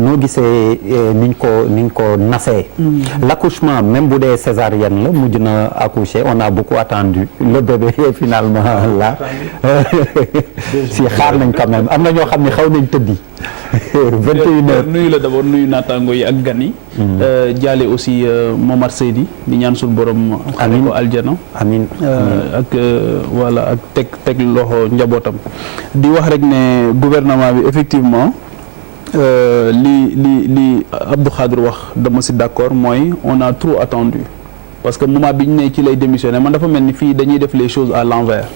noo gisee niñ ko nasee. L'accouchement même bu dee césarienne la mujj na accoucher on a beaucoup attendu le bébé finalement là si xaar nañ quand même am na ñoo xam ne xaw nañ tëddi. 21h nuyu la d'abord nuyu naataango yi ak gan yi. jaale aussi Momar Seydi di ñaan suñu borom. amiin ko aljana. amiin ak voilà ak teg loxo njabootam. di wax rek ne gouvernement bi effectivement li Abdou Khadre wax dama si d'accord mooy on a trop attendu. parce que moment bi ñu ne ci lay démissionner man dafa mel ni fii dañuy def les choses à l'envers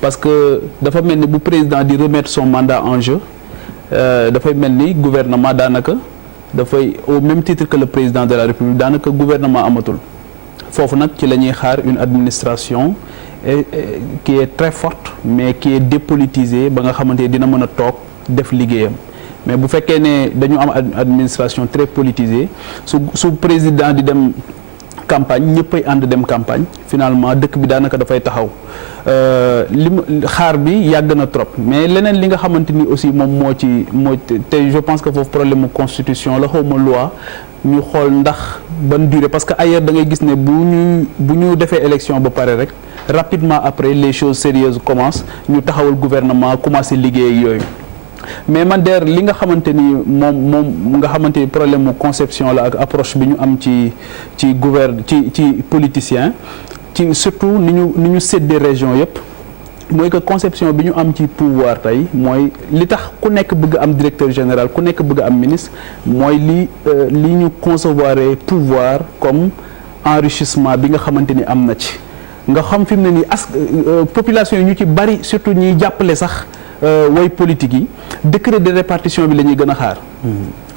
parce que dafa mel ni bu président di remettre son mandat en jeu. dafay mel ni gouvernement daanaka dafay au même titre que le président de la République daanaka gouvernement amatul foofu nag ci la ñuy xaar une administration qui est très forte mais qui est dépolitisée ba nga xamante ne dina mën a toog def liggéeyam mais bu fekkee ne dañu am administration très politisée su président di dem campagne ñëppay ànd dem campagne finalement dëkk bi daanaka dafay taxaw xaar bi yàgg na trop mais leneen li nga xamante ni aussi moom moo te je pense que foofu problème mu constitution la xawma loi ñu xool ndax ban durée parce que ailleurs da ngay gis ne bu ñu defee élection ba pare rek rapidement après les choses sérieuses commencent ñu taxawal gouvernement commencé liggéey ak yooyu mais man der li nga xamante ni moom nga xamante ni problème mu conception la ak approche bi ñu am ci politicien ci surtout ni ñu séddee région yëpp mooy que conception bi ñu am ci pouvoir tey mooy li tax ku nekk bëgg am directeur général ku nekk bëgg am ministre mooy li ñu concevoir pouvoir comme enrichissement bi nga xamante ni am na ci nga xam fi mu ne nii population yi ñu ci bari surtout ñiy jàppale sax way politique yi décret de répartition bi la ñuy gën a xaar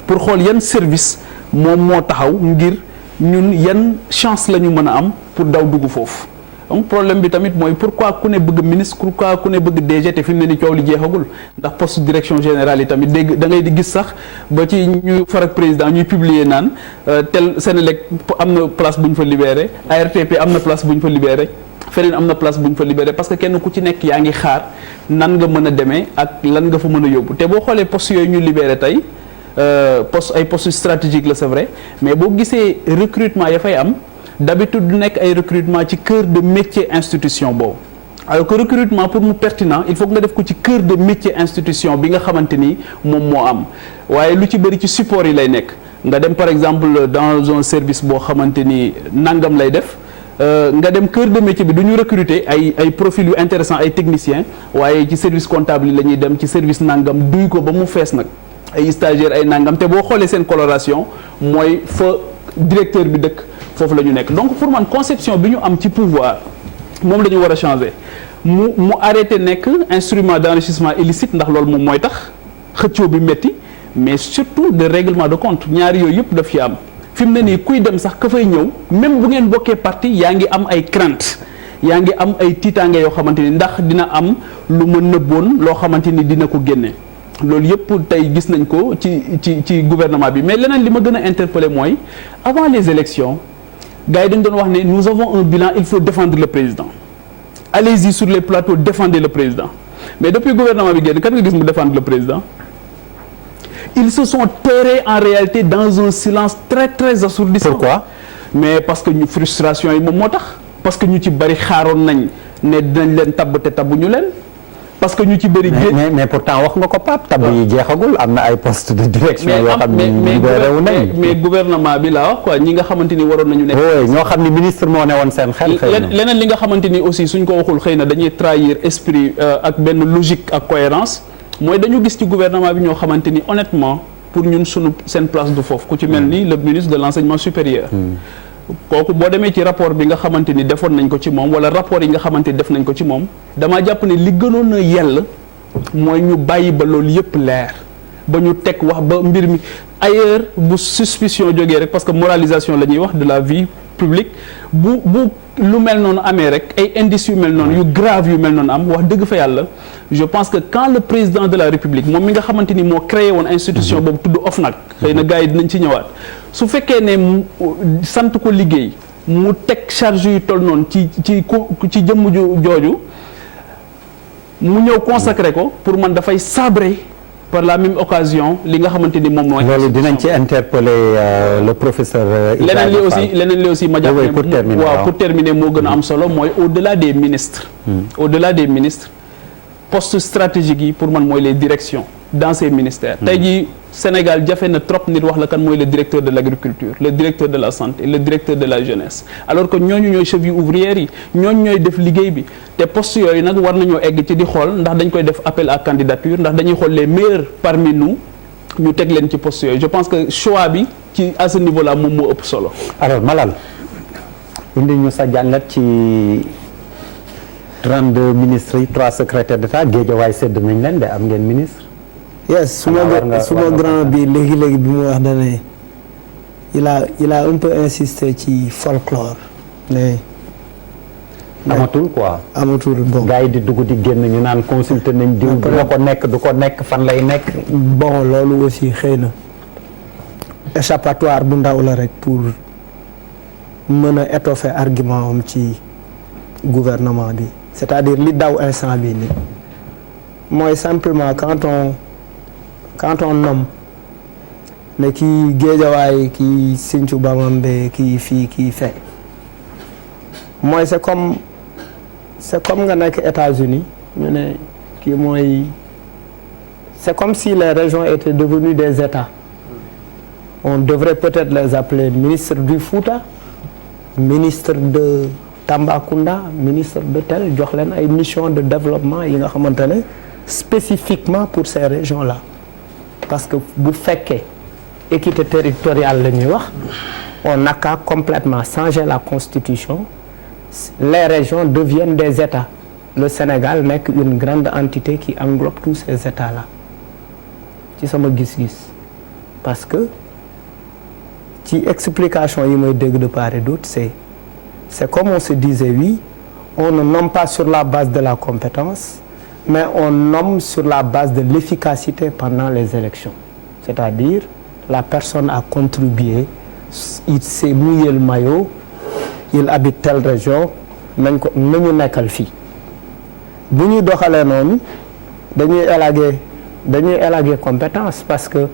pour xool yan service moom moo taxaw ngir ñun yan chance la ñu mën a am pour daw dugg foofu donc problème bi tamit mooy pourquoi ku ne bëgg ministre pourquoi ku ne bëgg DG te fi mu ne ni coow li jeexagul ndax poste direction générale yi tamit dégg da ngay di gis sax ba ci ñu far ak président ñuy publier naan tel Sénélec am na place bu ñu fa libéré ARTP am na place bu ñu fa libéré feneen am na place bu ñu fa libéré parce que kenn ku ci nekk yaa ngi xaar nan nga mën a demee ak lan nga fa mën a yóbbu te boo xoolee poste yooyu ñu libéré tey ay poste stratégique la c'est vrai mais boo gisee recrutement ya fay am d'habitude du nekk ay recrutement ci cœur de métier institution boobu alors que recrutement pour mu pertinent il faut nga def ko ci cœur de métier institution bi nga xamante ni moom moo am waaye lu ci bëri ci support yi lay nekk nga dem par exemple dans un service boo xamante ni nangam lay def nga dem cœur de métier bi du ñu recruter ay profils yu intéressant ay techniciens waaye ci service comptable yi la ñuy dem ci service nangam duy ko ba mu fees nag ay stagiaires ay nangam te boo xoolee seen coloration mooy fa directeur bi dëkk foofu la ñu nekk donc pour man conception bi ñu am ci pouvoir moom la ñu war a changer mu arrêté nekk instrument d'enrichissement illicite ndax loolu moom mooy tax xëccoo bi metti mais surtout de règlement de compte ñaari yooyu yëpp daf ci am fi mu ne nii kuy dem sax ka fay ñëw même bu ngeen bokkee parti yaa ngi am ay crainte yaa ngi am ay tiitaange yoo xamante ni ndax dina am lu ma nëbboon loo xamante ni dina ko génne loolu yëpp tey gis nañ ko ci gouvernement bi mais leneen li ma gën a interpeller mooy avant les élections gars yi dañ doon wax ne nous avons un bilan il faut défendre le président allez-y sur les plateaux défendez le président mais depuis gouvernement bi génn kan nga gis mu défendre le président ils se sont terrés en réalité dans un silence très très assourdissant. Pourquoi? Mais parce que ñu frustration yi moom moo tax parce que ñu ci bari xaaroon nañ ne dinañ leen tabb te tabbuñu leen parce que ñu ci bëri. mais pourtant wax nga ko Pape tabb yi jeexagul am na ay poste de direction yoo xam ni libéré wu nañ mais gouvernement bi laa wax quoi ñi nga xamante ni waroon nañu nekk. oui ñoo xam ni ministre moo ne woon seen xel. xëy na leneen li nga xamante ni aussi suñ ko waxul xëy na dañuy trahir esprit ak benn logique ak cohérence mooy dañu gis ci gouvernement bi ñoo xamante ni honnêtement pour ñun sunu seen place du foofu ku ci mel ni le ministre de l'enseignement supérieur. kooku boo demee ci rapport bi nga xamante ni defoon nañ ko ci moom wala rapport yi nga xamante ni def nañ ko ci moom damaa jàpp ne li gënoon a yell mooy ñu bàyyi ba loolu yëpp leer ba ñu teg wax ba mbir mi ailleurs bu suspicion jógee rek parce que moralisation la ñuy wax de la vie publique bu lu mel noonu amee rek ay indices yu mel noonu yu grave yu mel noonu am wax dëgg fa yàlla je pense que quand le président de la République moom mi nga xamante ni moo créé woon institution boobu tudd OFNAC xëy na gars yi dinañ ci ñëwaat su fekkee ne sant ko liggéey mu teg charge yu toll noonu ci jëmm jooju mu ñëw consacré ko pour man dafay sabrer par la même occasion li nga xamante ni moom mooy. loolu dinañ ci interpeller le professeur. leneen li aussi ma jàpp ne waaw pour terminer moo gën a am solo mooy au-delà des ministres. au-delà des ministres postes stratégiques yi pour man mooy les directions dans ces ministères. tey jii Sénégal jafe na trop nit wax la kan mooy le directeur de l'agriculture le directeur de la santé le directeur de la jeunesse alors que ñooñu ñooy cheville ouvrière yi ñooñu ñooy def liggéey bi te postes yooyu nag war nañoo egg ci di xool ndax dañ koy def appel à candidature ndax dañuy xool les meilleurs parmi nous ñu teg leen ci postes yooyu je pense que choix bi ci à ce niveau là moom moo ëpp solo. alors Malal indi ñu sa jàngat ci 32 ministres yi 3 secrétaires d'État Guédiawaye sédd nañ leen de am ngeen ministre. yes suma grand bi léegi bi mu wax da ne il a un peu insisté ci folklore mais amatul quoi amatul bon gars yi di dugg di génn ñu naan consulter nañ diw du ko nekk fan lay nekk bon loolu aussi xëy na échappatoire bu ndaw la rek pour mën a étoffer argument am ci gouvernement bi c'est-à-dire li daw instant bi ni mooy simplement quand on nomme ne kii Guédiawaye kii Sinthiou Bamambé kii fii kii fe mooy c'est comme nga nekk États-Unis ñu ne kii mooy c'est comme si les régions étaient devenues des États on devrait peut-être les appeler ministre du Fouta ministre de Tambacounda ministre de tel jox leen ay mission de développement yi nga xamante ne spécifiquement pour ces régions-là parce que bu fekkee équité territoriale la ñuy wax on n'a qu'à complètement changer la constitution les régions deviennent des États le Sénégal nekk une grande entité qui englobe tous ces États-là ci sama gis-gis parce que ci explication yi may dégg de part et d'autre c'est comme on se disait oui on ne nomme pas sur la base de la compétence mais on nomme sur la base de l'efficacité pendant les élections c'est-à-dire la personne a contribué il s'est mouillé le maillot il habite telle région nañ ko nañu nekkal fii bu ñuy doxalee noonu dañuy élaguer compétence parce que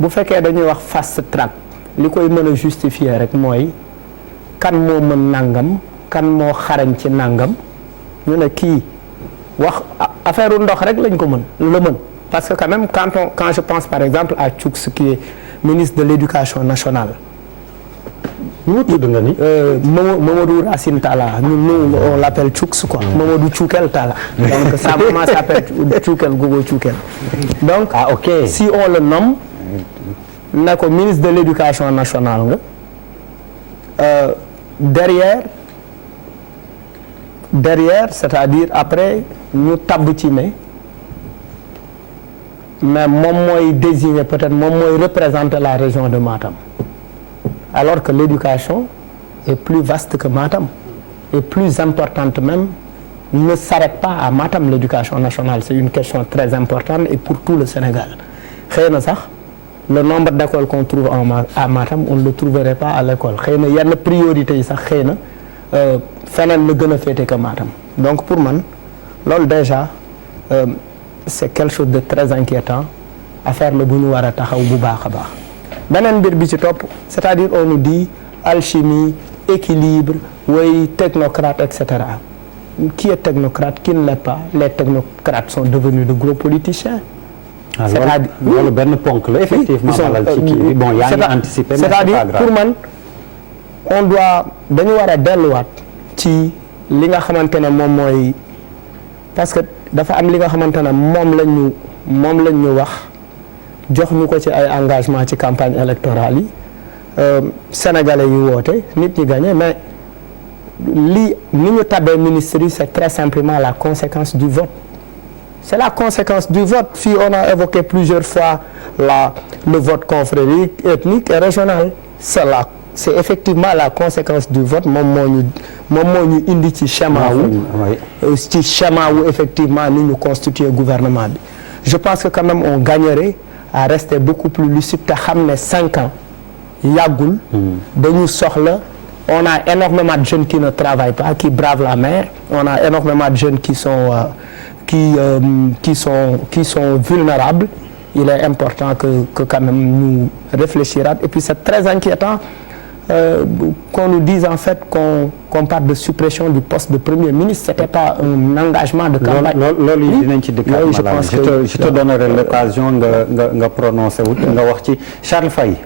bu fekkee dañuy wax fast track li koy mën a justifier rek mooy kan moo mën nangam kan moo xarañ ci nangam ñu ne kii wax affaire ndox rek lañ ko mën parce que quand même quand je pense par exemple à Tchouks qui est ministre de l'éducation nationale ñu tudd nga ni Mamadou Racine Talla nous on l'appelle Tchouks quoi Mamadou Tchoukel Talla donc sa maman s'appelle Tchoukel Gogo Tchoukel donc okay. Si on le nomme ne ko ministre de l'éducation nationale nga derrière c'est-à-dire après ñu tabb ci ne mais moom mooy désigner peut-être moom mooy représenter la région de Matam alors que l'éducation est plus vaste que Matam et plus importante même ne s'arrête pas à Matam l'éducation nationale c'est une question très importante et pour tout le Sénégal xëy na sax le nombre d'écoles qu'on trouve à Matam on ne le trouverait pas à l'école xëy na yenn priorité yi sax xëy na feneen la gën a féete que Matam donc pour man loolu déjà c'est quelque chose de très inquiétant affaire la bu ñu war a taxaw bu baax a baax beneen mbir bi ci topp c'est-à-dire on nous dit alchimie équilibre way technocrate etc. Qui est technocrate qui ne l'est pas les technocrates sont devenus de gros politiciens. c'est-à-dire loolu benn ponk la effectivement malal ci kii bi bon yaa ngi anticiper c'est-à-dire pour man on doit dañu war a delluwaat ci li nga xamante ne moom mooy parce que dafa am li nga xamante ne moom lañ ñu wax jox ñu ko ci ay engagement ci campagne électorale yi sénégalais yi woote nit ñi gagné mais li ni ñu tabee ministre yi c'est très simplement la conséquence du vote c'est la conséquence du vote fii on a évoqué plusieurs fois le vote confrérique ethnique et régional c'est effectivement la conséquence du vote moom moo ñu indi ci schéma wu effectivement ni ñu constituer gouvernement bi je pense que quand même on gagnerait à rester beaucoup plus lucide te xam ne 5 ans yàggul dañu soxla on a énormément de jeunes qui ne travaillent pas qui bravent la mer on a énormément de jeunes qui sont vulnérables il est important que quand même ñu réfléchiraat et puis c'est très inquiétant qu'on nous dise en fait qu'on parle de suppression du poste de premier ministre. C'était pas un engagement de campagne. loolu yi dinañ ci dikkaat. Je te donnerai l'occasion nga prononcer wut nga wax ci Charles Faye.